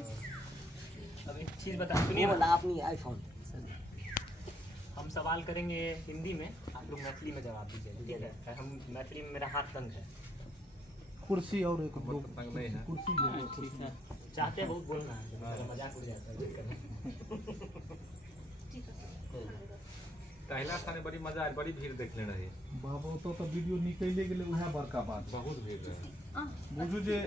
अब एक चीज बता सुनिए, अपनी आईफोन हम सवाल करेंगे हिंदी में, आप लोग मैथिली में जवाब दीजिए, ठीक है? हम मैथिली में, मेरा हाथ तंग है, कुर्सी और एक तंग नहीं है, कुर्सी ठीक है? चाहते बहुत बोलना है, मजाक उड़ जाता है। पहला स्थान बड़ी मजा आयल, बड़ी भीड़ देखने रही बाबू तो वीडियो निकले गेले उहे बड़का बात, बहुत भीड़ रहे। बुझू जे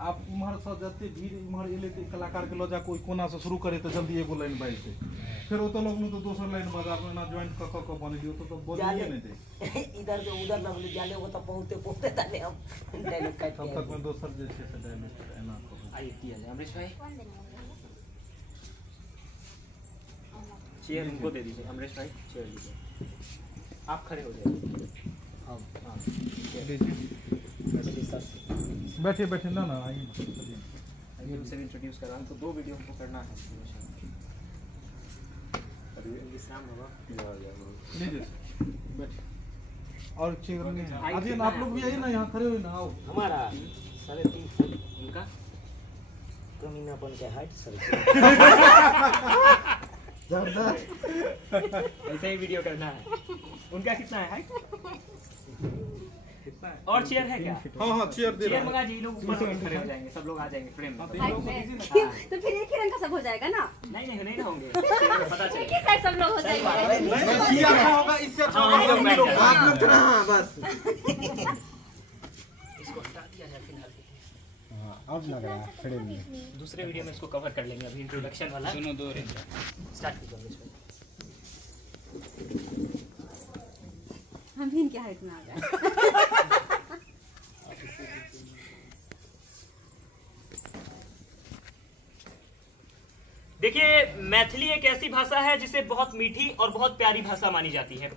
आप इम्हर से जते भीड़ इम्हर एले तो कलाकार के लजा कोई कोना से शुरू करे तो जल्दी एगो लाइन बाज दे, फिर ओ तो लोग में तो दोसर लाइन बजा ना ज्वाइन क बन लियो तो बोलिए नहीं दे इधर से उधर ना बोले जाले वो तो पहुंचते तने हम डायलॉग काट तब तक में दोसर जे छै से डायलॉग एना कहो। आइए किया जाए अमरीश भाई, चेयर इनको दे दीजिए। अमरीश भाई चेयर लीजिए, आप खड़े हो जाइए। हाँ हाँ बैठे बैठे ना आइए आइए, उनसे इंट्रोड्यूस करा, हमको 2 वीडियो हमको करना है, विश्राम होगा, लीजिए बैठे। और चेयर नहीं है, आइए ना आप लोग भी आइए ना, यहाँ खड़े हो ना, आओ। हमारा 3.5 फुट उनका कमीनापन के हाइट सर ऐसे ही वीडियो करना है। उनका कितना है हाइट? कितना है? और चेयर है क्या? हाँ चेयर दे चेयर मंगा जी, लोग ऊपर खड़े हो जाएंगे, सब लोग आ जाएंगे फ्रेम में। तो फिर एक ही रंग का सब हो जाएगा ना? नहीं ना होंगे, पता एक चलेगा। ही साइड सब लोग हो जाएंगे। ये अच्छा होगा, इससे अच्छा होगा हम लोग आप लोग ना बस इसको हटा दिया जाए फिलहाल। अब लग रहा है फ्रेम में दूसरे वीडियो में इसको कवर कर लेंगे, अभी इंट्रोडक्शन वाला। सुनो 2 स्टार्ट कीजिए अमरीश भाई। हम भी इनके हाइट में आ गए। देखिए, मैथिली एक ऐसी भाषा है जिसे बहुत मीठी और बहुत प्यारी भाषा मानी जाती है,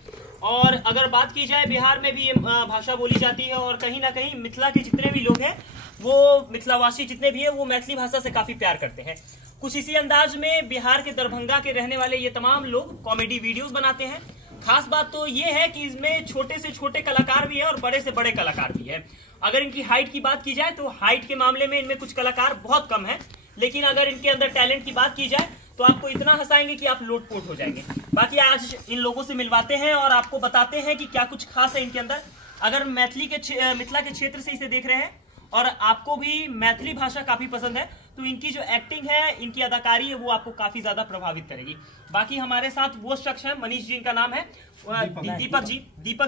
और अगर बात की जाए बिहार में भी ये भाषा बोली जाती है, और कहीं ना कहीं मिथिला के जितने भी लोग हैं, वो मिथिलावासी जितने भी हैं, वो मैथिली भाषा से काफी प्यार करते हैं। कुछ इसी अंदाज में बिहार के दरभंगा के रहने वाले ये तमाम लोग कॉमेडी वीडियोस बनाते हैं। खास बात तो ये है कि इसमें छोटे से छोटे कलाकार भी है और बड़े से बड़े कलाकार भी है। अगर इनकी हाइट की बात की जाए तो हाइट के मामले में इनमें कुछ कलाकार बहुत कम है, लेकिन अगर इनके अंदर टैलेंट की बात की जाए तो आपको इतना हंसाएंगे कि आप लोटपोट हो जाएंगे। बाकी आज इन लोगों से मिलवाते हैं और आपको बताते हैं कि क्या कुछ खास है इनके अंदर। अगर मिथिला के क्षेत्र से इसे देख रहे हैं और आपको भी मैथिली भाषा काफी पसंद है, तो इनकी जो एक्टिंग है, इनकी अदाकारी है, वो आपको काफी ज्यादा प्रभावित करेगी। बाकी हमारे साथ वो शख्स है, मनीष जी इनका नाम है, दीपक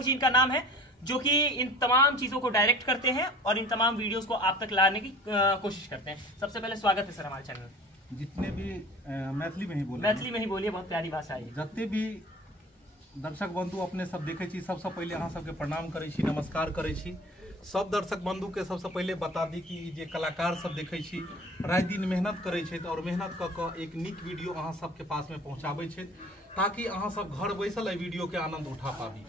जी इनका नाम है, जो कि इन तमाम चीजों को डायरेक्ट करते हैं और इन तमाम वीडियोस को आप तक लाने की कोशिश करते हैं। सबसे पहले स्वागत है सर हमारे चैनल में। जितने भी मैथिली में ही बोले, मैथिली में ही बोलिए, बहुत प्यारी भाषा है। जते भी दर्शक बंधु अपने सब देखे छी, सबसे पहले अहाँ सबके प्रणाम करै छी, नमस्कार करै छी। सब दर्शक बंधु के सबसे पहले बता दी कि जे कलाकार सब देखे छी, रात दिन मेहनत करै छै और मेहनत क के एक नीक वीडियो अहाँ सबके पास में पहुँचाबै छै, ताकि अहाँ सब घर बैसल एहि वीडियो के आनंद उठा पाबी।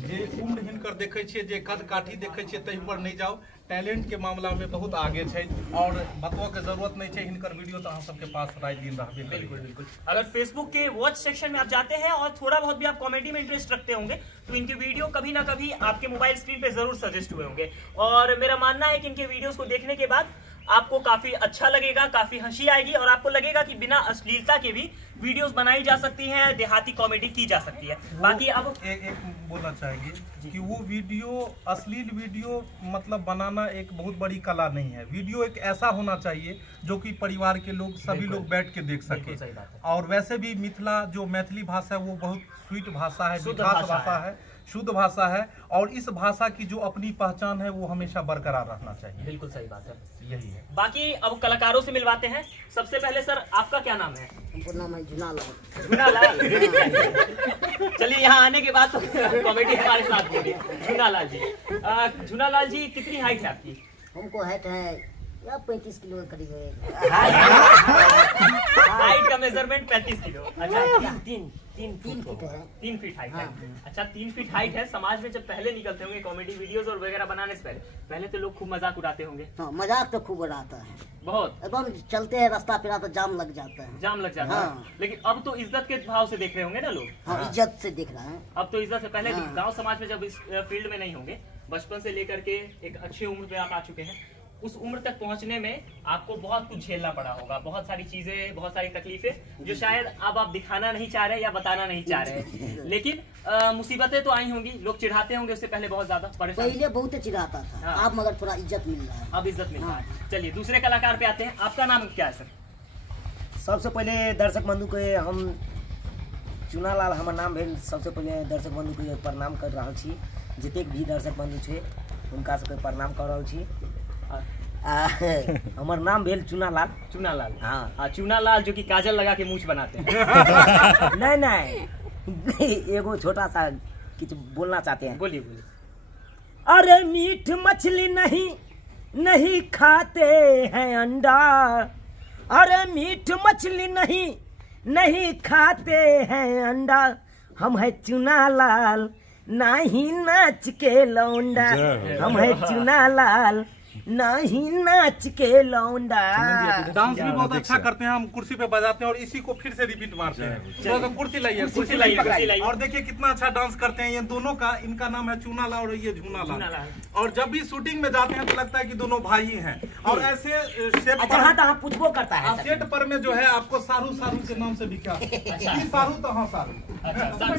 जे उम्र हिनकर देखे छियै, जे कद काठी देखे छियै, तहि पर नहीं जाओ। टैलेंट के मामला में बहुत आगे छै और बतवा के जरूरत नहीं छै, हिनकर वीडियो तो अहाँ सबके पास रात दिन रहबे करै। बिल्कुल। अगर फेसबुक के वॉच सेक्शन में आप जाते हैं और थोड़ा बहुत भी आप कॉमेडी में इंटरेस्ट रखते होंगे, तो इनके वीडियो कभी ना कभी आपके मोबाइल स्क्रीन पे जरूर सजेस्ट हुए होंगे, और मेरा मानना है कि इनके वीडियोस को देखने के बाद आपको काफी अच्छा लगेगा, काफी हंसी आएगी और आपको लगेगा कि बिना अश्लीलता के भी वीडियोस बनाई जा सकती हैं, देहाती कॉमेडी की जा सकती है। बाकी अब एक बोलना चाहेंगे कि वो वीडियो, अश्लील वीडियो मतलब बनाना एक बहुत बड़ी कला नहीं है। वीडियो एक ऐसा होना चाहिए जो कि परिवार के लोग, सभी लोग बैठ के देख सके। और वैसे भी मिथिला जो मैथिली भाषा है वो बहुत स्वीट भाषा है, मिठास भाषा है, शुद्ध भाषा है, और इस भाषा की जो अपनी पहचान है वो हमेशा बरकरार रहना चाहिए। बिल्कुल सही बात है, यही है। बाकी अब कलाकारों से मिलवाते हैं। सबसे पहले सर आपका क्या नाम है? नाम है झुनालाल। झुनालाल, चलिए यहाँ आने के बाद तो कॉमेडी हमारे साथ बोलिए। झुनालाल जी, झुनालाल जी कितनी हाइट है आपकी? हमको हाइट है 35 किलो के करीब है। हाइट का मेजरमेंट 35 किलो। अच्छा, 3 फीट है। 3 फीट हाइट है। अच्छा, 3 फीट हाइट है। समाज में जब पहले निकलते होंगे कॉमेडी वीडियोस और वगैरह बनाने से पहले तो लोग खूब मजाक उड़ाते होंगे। हाँ, मजाक तो खूब उड़ाता है, बहुत। एकदम चलते हैं रास्ता पे तो जाम लग जाता है। जाम लग जाता है। लेकिन अब तो इज्जत के भाव से देख रहे होंगे ना लोग। हाँ, इज्जत से देख रहे हैं। अब तो इज्जत से, पहले गाँव समाज में जब इस फील्ड में नहीं होंगे, बचपन से लेकर के एक अच्छे उम्र पे आप आ चुके हैं, उस उम्र तक पहुंचने में आपको बहुत कुछ झेलना पड़ा होगा, बहुत सारी चीजें, बहुत सारी तकलीफें जो शायद अब आप दिखाना नहीं चाह रहे या बताना नहीं चाह रहे, लेकिन मुसीबतें तो आई होंगी, लोग चिढ़ाते होंगे उससे पहले बहुत ज्यादा परेशान। पहले बहुत चिढ़ाता था, हाँ। अब मगर थोड़ा इज्जत मिल रहा है। अब इज्जत मिल रहा है। चलिए दूसरे कलाकार पे आते हैं। आपका नाम क्या है सर? सबसे पहले दर्शक बंधु के हम चुनालाल हमर नाम भेल। सबसे पहले दर्शक बंधु के प्रणाम कर रहल छी, जतेक भी दर्शक बंधु छै हुनका सबके प्रणाम कर रहल छी। हमर नाम भेल चुनालाल। चुनालाल। हाँ। चुनालाल जो कि काजल लगा के मूछ बनाते हैं। नहीं नहीं, एगो छोटा सा कुछ बोलना चाहते हैं। बोलिए बोलिए। अरे मीठ मछली नहीं नहीं खाते हैं अंडा, अरे मीठ मछली नहीं नहीं खाते हैं अंडा, हम है चुनालाल नहीं नाच के लौंडा, हम है चुनालाल नहीं नाच के लौंडा। डांस भी बहुत अच्छा करते हैं, हम कुर्सी पे बजाते हैं और इसी को फिर से रिपीट मारते हैं। तो कुर्सी लाइए, कुर्सी लाइए। और देखिए कितना अच्छा डांस करते हैं ये दोनों का। इनका नाम है चुनालाल और ये झूनालाल। और जब भी शूटिंग में जाते हैं तो लगता है कि दोनों भाई ही हैं। और ऐसे सेट अच्छा हाँ तो हाँ पूछबो करता है सब। सेट पर में जो है आपको सारू सारू के नाम से भी क्या सारू तो हाँ सारू।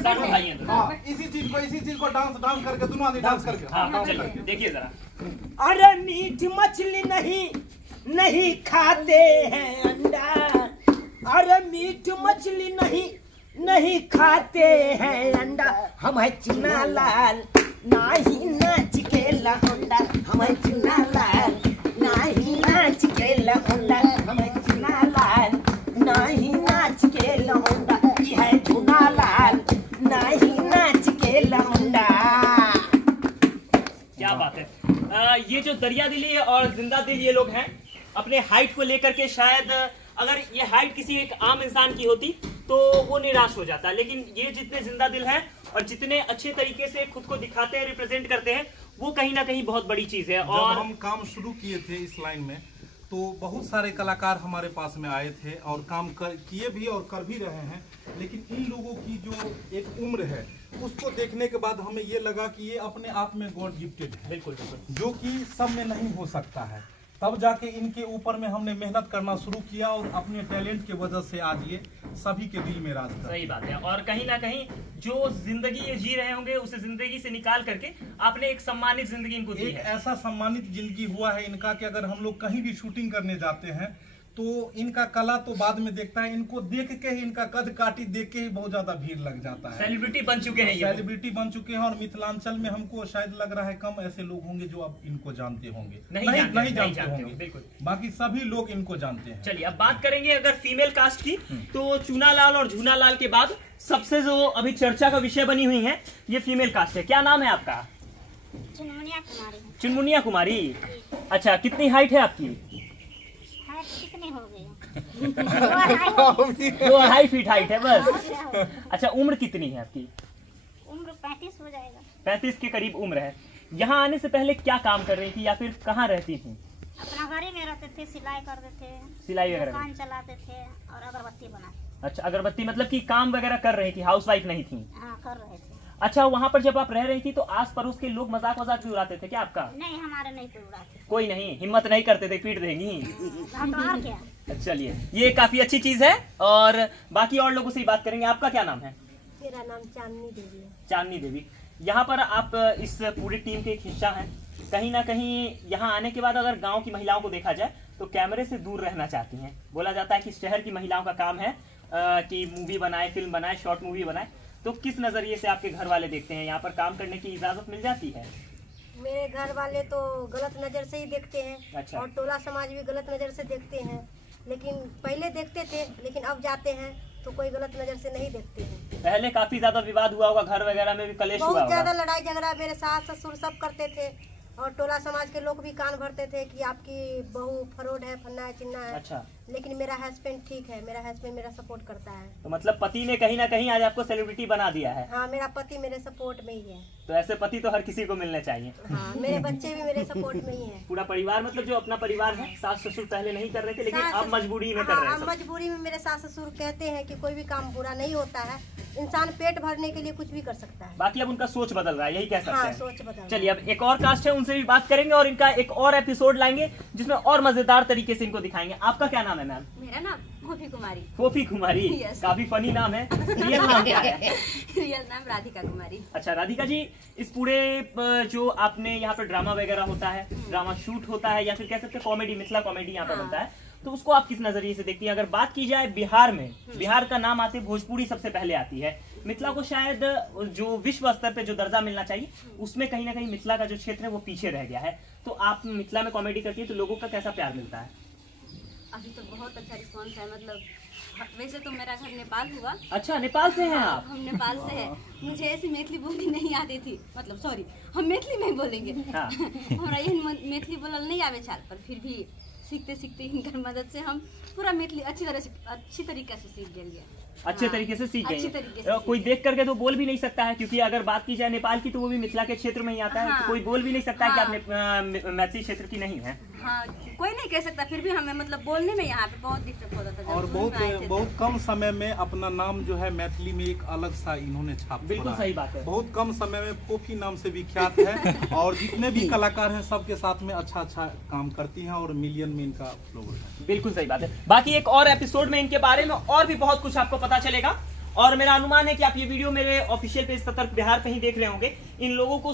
सारू भाई हैं दोनों। हाँ, इसी चीज को डांस करके दोनों आदमी डांस करके। हाँ चलिए देखिए जरा। अरे मीठ मछली नहीं नहीं खाते हैं अंडा, अरे मीठ मछली नहीं नहीं खाते हैं अंडा, हम है चुनालाल नहीं नाच के लौंडा, हम है चुनालाल नहीं नाच के लौंडा, हम है चुनालाल नहीं नाच के लौंडा, ये है चुनालाल नहीं नाच के लौंडा। क्या बात है। ये जो दरिया दिली और जिंदा दिल ये लोग हैं, अपने हाइट को लेकर के शायद अगर ये हाइट किसी एक आम इंसान की होती तो वो निराश हो जाता, लेकिन ये जितने जिंदा दिल हैं और जितने अच्छे तरीके से खुद को दिखाते हैं, रिप्रेजेंट करते हैं, वो कहीं ना कहीं बहुत बड़ी चीज है। और हम काम शुरू किए थे इस लाइन में तो बहुत सारे कलाकार हमारे पास में आए थे और काम किए भी और कर भी रहे हैं, लेकिन इन लोगों की जो एक उम्र है उसको देखने के बाद हमें ये लगा कि ये अपने आप में गॉड गिफ्टेड है। बिल्कुल बिल्कुल। जो कि सब में नहीं हो सकता है। तब जाके इनके ऊपर में हमने मेहनत करना शुरू किया और अपने टैलेंट की वजह से आज ये सभी के दिल में राज कर। सही बात है। और कहीं ना कहीं जो जिंदगी ये जी रहे होंगे उसे जिंदगी से निकाल करके आपने एक सम्मानित जिंदगी इनको दी एक है। ऐसा सम्मानित जिंदगी हुआ है इनका कि अगर हम लोग कहीं भी शूटिंग करने जाते हैं तो इनका कला तो बाद में देखता है, इनको देख के ही, इनका कद काटी देख के ही बहुत ज्यादा भीड़ लग जाता है। सेलिब्रिटी बन चुके हैं ये। सेलिब्रिटी बन चुके हैं और मिथिलांचल में हमको शायद लग रहा है कम ऐसे लोग होंगे जो अब इनको जानते होंगे। नहीं जानते होंगे। बिल्कुल। बाकी सभी लोग इनको जानते हैं। चलिए अब बात करेंगे अगर फीमेल कास्ट की, तो चुनालाल और झूनालाल के बाद सबसे जो अभी चर्चा का विषय बनी हुई है ये फीमेल कास्ट है। क्या नाम है आपका? चुनमुनिया कुमारी। चुनमुनिया कुमारी। अच्छा, कितनी हाइट है आपकी? कितनी हो गई? 2.5 फीट हाइट है बस। अच्छा, उम्र कितनी है आपकी? उम्र 35 हो जाएगा। 35 के करीब उम्र है। यहाँ आने से पहले क्या काम कर रही थी या फिर कहाँ रहती थी? अपना घर ही में रहते थे, सिलाई करते थे, सिलाई वगैरह? दुकान चलाते थे और अगरबत्ती बनाते। अच्छा, अगरबत्ती मतलब कि काम वगैरह कर रही थी, हाउसवाइफ नहीं थी? हाँ कर रहे थे। अच्छा, वहाँ पर जब आप रह रही थी तो आस पड़ोस के लोग मजाक भी उड़ाते थे क्या आपका? नहीं, हमारे नहीं कोई उड़ाते। कोई नहीं, हिम्मत नहीं करते थे, पीट देंगी। हम तो और क्या। चलिए, ये काफी अच्छी चीज है और बाकी और लोगों से ही बात करेंगे। आपका क्या नाम है? मेरा नाम चांदनी देवी है। चांदनी देवी। यहाँ पर आप इस पूरी टीम के एक हिस्सा हैं। कहीं ना कहीं यहाँ आने के बाद अगर गांव की महिलाओं को देखा जाए तो कैमरे से दूर रहना चाहती हैं। बोला जाता है कि शहर की महिलाओं का काम है कि मूवी बनाए, फिल्म बनाए, शॉर्ट मूवी बनाए। तो किस नजरिए से आपके घर वाले देखते हैं? यहाँ पर काम करने की इजाजत मिल जाती है? मेरे घर वाले तो गलत नज़र से ही देखते हैं। अच्छा। और टोला समाज भी गलत नज़र से देखते हैं, लेकिन पहले देखते थे, लेकिन अब जाते हैं तो कोई गलत नज़र से नहीं देखते हैं। पहले काफी ज्यादा विवाद हुआ होगा, घर वगैरह में भी कलेश हुआ बहुत ज़्यादा होगा। लड़ाई झगड़ा मेरे सास ससुर सब करते थे और टोला समाज के लोग भी कान भरते थे कि आपकी बहू फरोड है, फन्ना है, चिन्ना है। अच्छा। लेकिन मेरा हस्बैंड ठीक है, मेरा हस्बैंड मेरा सपोर्ट करता है। तो मतलब पति ने कहीं ना कहीं आज आपको सेलिब्रिटी बना दिया है। हाँ, मेरा पति मेरे सपोर्ट में ही है। तो ऐसे पति तो हर किसी को मिलने चाहिए। हाँ, मेरे बच्चे भी मेरे सपोर्ट में ही हैं। पूरा परिवार, मतलब जो अपना परिवार है, सास ससुर पहले नहीं कर रहे थे, लेकिन अब मजबूरी में कर रहे हैं अब सब। मजबूरी में मेरे सास ससुर कहते हैं कि कोई भी काम बुरा नहीं होता है, इंसान पेट भरने के लिए कुछ भी कर सकता है। बाकी अब उनका सोच बदल रहा है, यही कह सकते हाँ, हैं। सोच बदल। चलिए अब एक और कास्ट है, उनसे भी बात करेंगे और इनका एक और एपिसोड लाएंगे जिसमें और मजेदार तरीके से इनको दिखाएंगे। आपका क्या नाम है मैम? मेरा नाम गोपी कुमारी। गोपी कुमारी, Yes. काफी फनी नाम है। रियल नाम क्या है? रियल नाम राधिका कुमारी। अच्छा राधिका जी, इस पूरे जो आपने यहाँ पे ड्रामा वगैरह होता है, ड्रामा शूट होता है, या फिर कह सकते हैं कॉमेडी, मिथिला कॉमेडी यहाँ पे बनता है, तो उसको आप किस नजरिए से देखती हैं? अगर बात की जाए बिहार में, बिहार का नाम आते भोजपुरी सबसे पहले आती है। मिथिला को शायद जो विश्व स्तर पे जो दर्जा मिलना चाहिए, उसमें कहीं ना कहीं मिथिला का जो क्षेत्र है वो पीछे रह गया है। तो आप मिथिला में कॉमेडी करती है तो लोगों का कैसा प्यार मिलता है? अभी तो बहुत अच्छा रिस्पॉन्स है, मतलब वैसे तो मेरा घर नेपाल हुआ। अच्छा, नेपाल से हैं आप? हम नेपाल से हैं। मुझे ऐसी मैथिली बोलनी नहीं आती थी, मतलब सॉरी, हम मैथिली में बोलेंगे। हाँ। हमारा यह मैथिली बोलल नहीं आवे चाल, पर फिर भी सीखते सीखते इनकर मदद से हम पूरा मैथिली अच्छी तरीके से सीख गए। अच्छे तरीके से सीख अच्छी गए तरीके से हैं। कोई देख करके तो बोल भी नहीं सकता है, क्योंकि अगर बात की जाए नेपाल की तो वो भी मिथिला के क्षेत्र में ही आता है। हाँ। तो कोई बोल भी नहीं सकता है कि हाँ। आप मैथिली क्षेत्र की नहीं है। हाँ, कोई नहीं कह सकता, फिर भी हमें मतलब बोलने में यहाँ पे बहुत दिक्कत होता था। जब और शुरू में आए थे बहुत कम समय में अपना नाम जो है मैथिली में एक अलग सा इन्होंने छाप बिल्कुल छोड़ा सही बात है। बहुत कम समय में पोपी नाम से विख्यात है और जितने भी कलाकार हैं सबके साथ में अच्छा अच्छा काम करती हैं और मिलियन में इनका फ्लोवर है। बिल्कुल सही बात है। बाकी एक और एपिसोड में इनके बारे में और भी बहुत कुछ आपको पता चलेगा, और मेरा अनुमान है कि आप ये वीडियो मेरे ऑफिशियल पेज सतर्क बिहार कहीं देख रहे होंगे। इन लोगों को